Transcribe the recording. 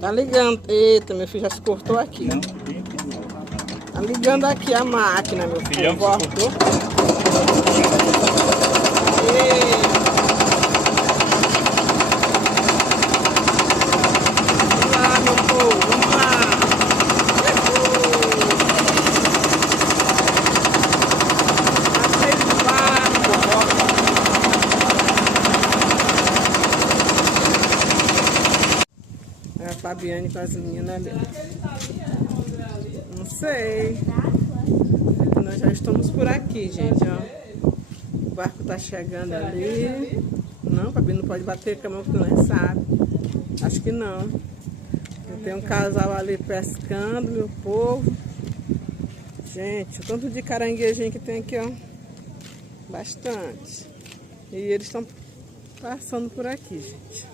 Tá ligando. Eita, meu filho já se cortou aqui. Não. Tá ligando aqui a máquina, meu filho. Cortou. Vamos lá, meu povo. Vamos lá. É a Fabiane com as meninas ali. Não sei. Nós já estamos por aqui, gente, ó. O barco tá chegando ali. Não, Fabi, não pode bater com a mão que tu não sabe. Acho que não. Tem um casal ali pescando, meu povo. Gente, o tanto de caranguejinho que tem aqui, ó. Bastante. E eles estão passando por aqui, gente.